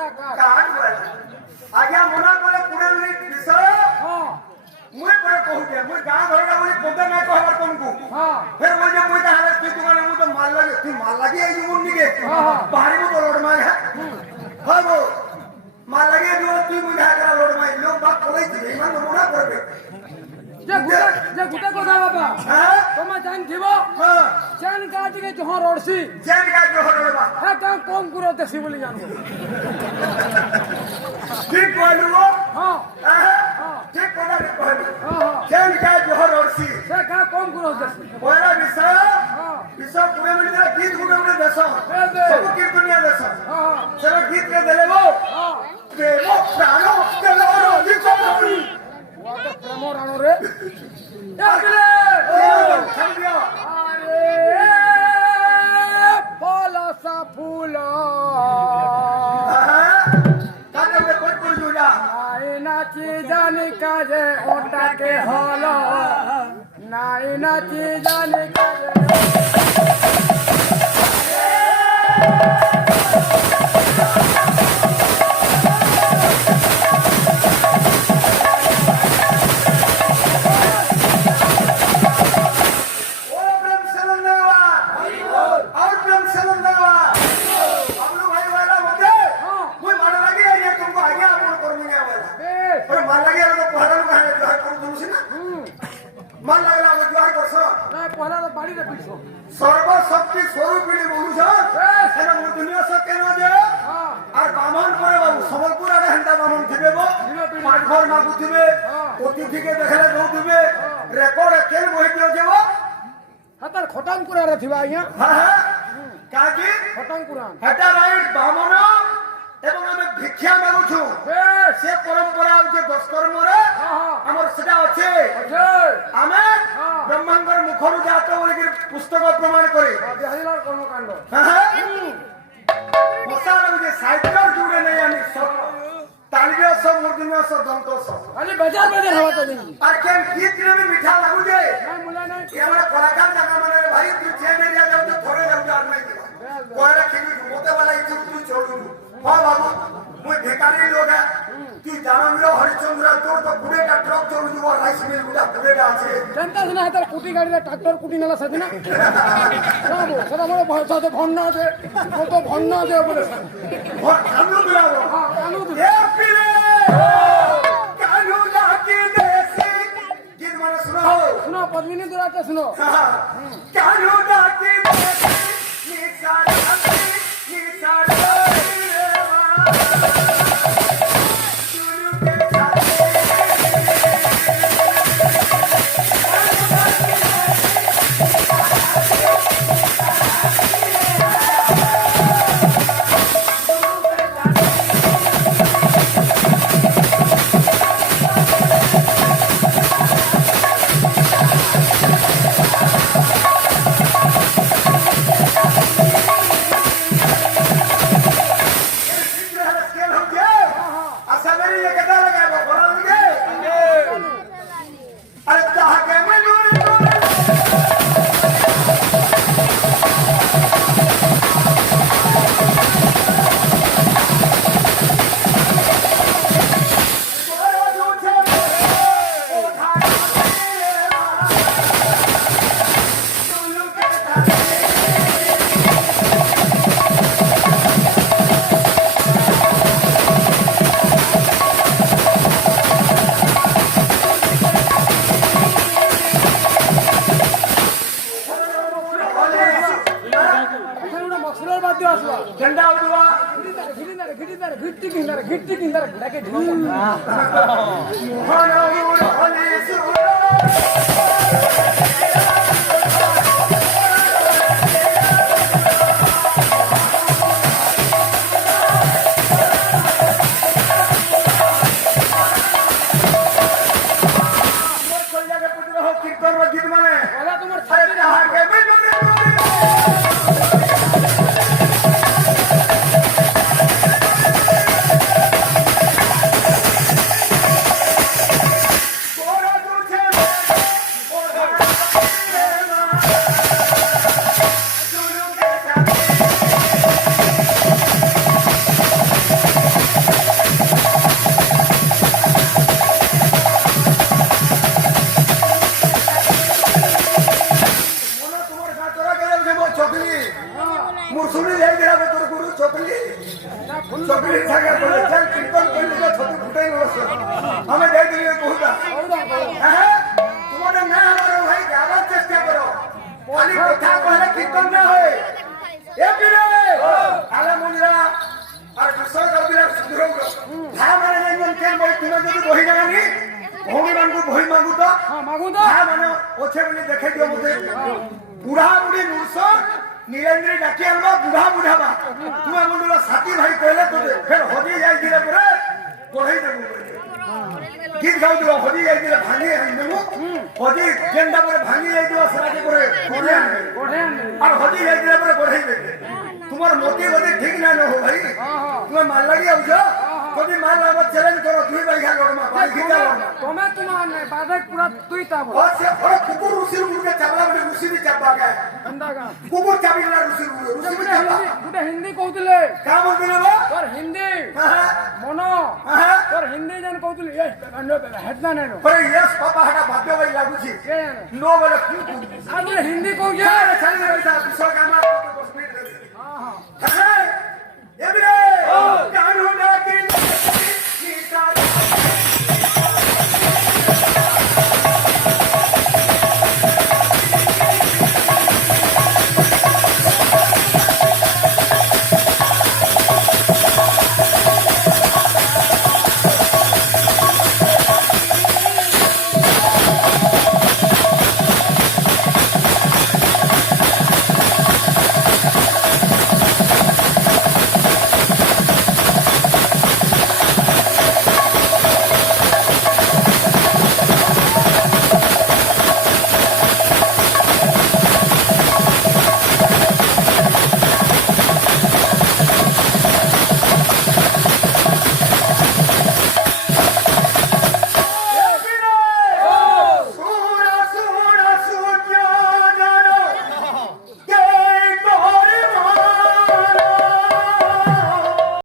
पूरा काट आज्ञा मना करे पुणे मिनिट विषय हां मुई पर कहू के मुई गां घरडा बोली पदे ना कहबार तुमको हां फिर बोल जे मुई कहाले तू दुकान मु तो माल लगे तू माल लगे आई मुन्नी के बाहरी मु तो लोड मार हां वो माल लगे जो तू मुझे करा लोड मार लोग बात करे थे मान मना करबे जे गुटा কথা বাবা हां তোমা জান দিব हां জান কাটিকে জহ রড়ছি जेन का जो होडबा হ্যাঁ কাম কম করে দেছি বলি জানবো ठीक कहलु हां हां ठीक कहला कहलु हां जेन का जो होडसी সে কা কম করে দেছি पहला विषय हां विषय पुणे मिनिट गीत गुणे देश दे सब गीत दुनिया देश हां चलो गीत के देले वो हां प्रेम प्राणो तेरो दिखोरी वो तो प्रेम राणो रे एकले चल दिया अरे पलसा फूल काटे में कोई कोई जुड़ा नाई नाची जानी काजे ओटा के हलो नाई नाची जानी काजे सर्वशक्ति स्वरूपिणी मनुष्य एना दुनिया से केन जे और बामन करे बाबू संबलपुर आरे हंता बामन थिबे बो पाठ घर मागु थिबे अतिथि के देखले दो थिबे रेकॉर्ड केन बहि दियो जेबो हतर खटांगपुरा रे थिबा आया हां हां काजी खटांगपुरा हेटा राइट बामन एवं हम भिक्षा मागु छु से परंपरा जे दशकर्म रे हमर सेटा अछि आमे ब्रह्मांडर मुखरु जात बोली पुस्तक प्रमाण करे बिहारीलाल कर्मकांड मसाला जे साहित्य जुड़े नहीं आनी सब तालिबे सब मूर्तिया सब दंत सब खाली बाजार बाजार हवा तो नहीं और केन गीत रे भी मीठा लागु जे नहीं मुला नहीं ये हमरा कलाकार जगह माने भाई तू चेन एरिया जाऊ तो थोड़े जाऊ आर नहीं दिबा कोयरा खिली मोते वाला इतु तू छोड़ू हां बाबू मुई भिखारी लोग है तू जानमिरो हरिचंद्र तोर तो पुरे का ट्रक चोड़ जुवा राइस मिल गुडा पुरे का আছে जनता सुना है तर कुटी गाड़ी रे ट्रैक्टर कुटी नाला सदिना बाबू सदा मोर भाषा तो भन्ना दे वो तो भन्ना दे बोले और कानू बुलाओ हां कानू दे ए पीले कानू लाके देसी गीत माने सुनो सुनो पद्मिनी दुराते सुनो कानू लाके देसी निसार गिट्टी किंदर लगे चकरी सागे बोले चल कीर्तन करली तो छतु फुटाई बस हमें दे दिए कहूदा तुम्हारे ना हमारे भाई जावा चेष्टा करो खाली कथा कहले कीर्तन ना होए ए बिरे आला मुनिरा और दूसरा कबिला सुधरो धा माने जन के बोल तुम जदी बही जानी भौणी मानकु बही मागु तो हां मागु तो धा माने ओछे बोली देखे दियो मते बुढ़ा बुढ़ी मुर्सो नीलेंद्री डाकी आनबा बुढ़ा बुढ़ा बा तुम मुंडला साथी भाई कहले तो फिर होदी जाई दिले परे बढ़ई देबो गीत गाउ दिलो होदी जाई दिले भांगी आई देबो होदी जेंडा परे भांगी जाई दिलो सराके परे बढ़े और होदी जाई दिले परे बढ़ई देबे तुम्हार मोती बोती ठीक ना हो भाई तुम्हें मार लगी अब जो कभी मार लगा चैलेंज करो तुम भाई खा लड़मा भाई खींचा लड़मा तुम्हें तुम्हार नहीं बाधक पूरा तुई ताब और से और कुकुर रुसी के चावला में रुसी भी चापा गया अंदा का कुकुर चाबी ना रुसी भी चापा गुटे हिंदी कहतले का बोलते ना तोर हिंदी हां मनो हां तोर हिंदी जन कहतले ए अन्नो हेतना नै नो पर यस पापा हटा भाग्य भाई लागू छी के नो बोले क्यों आ हिंदी कहू क्या चल रे साहब सो का मार 10 मिनट हां